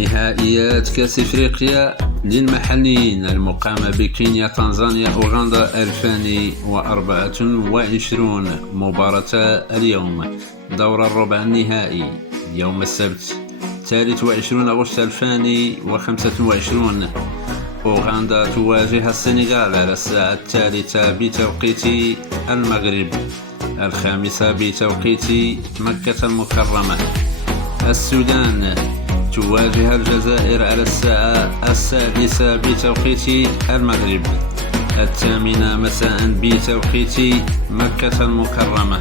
نهائيات كأس إفريقيا للمحليين المقامة بكينيا تنزانيا أوغندا 2024. مباراة اليوم دور الربع النهائي يوم السبت 23 أغسطس 2025. أوغندا تواجه السنغال على الساعة 3 بتوقيت المغرب، 5 بتوقيت مكة المكرمة. السودان تواجه الجزائر على الساعة 6 بتوقيت المغرب، 8 مساء بتوقيت مكة المكرمة.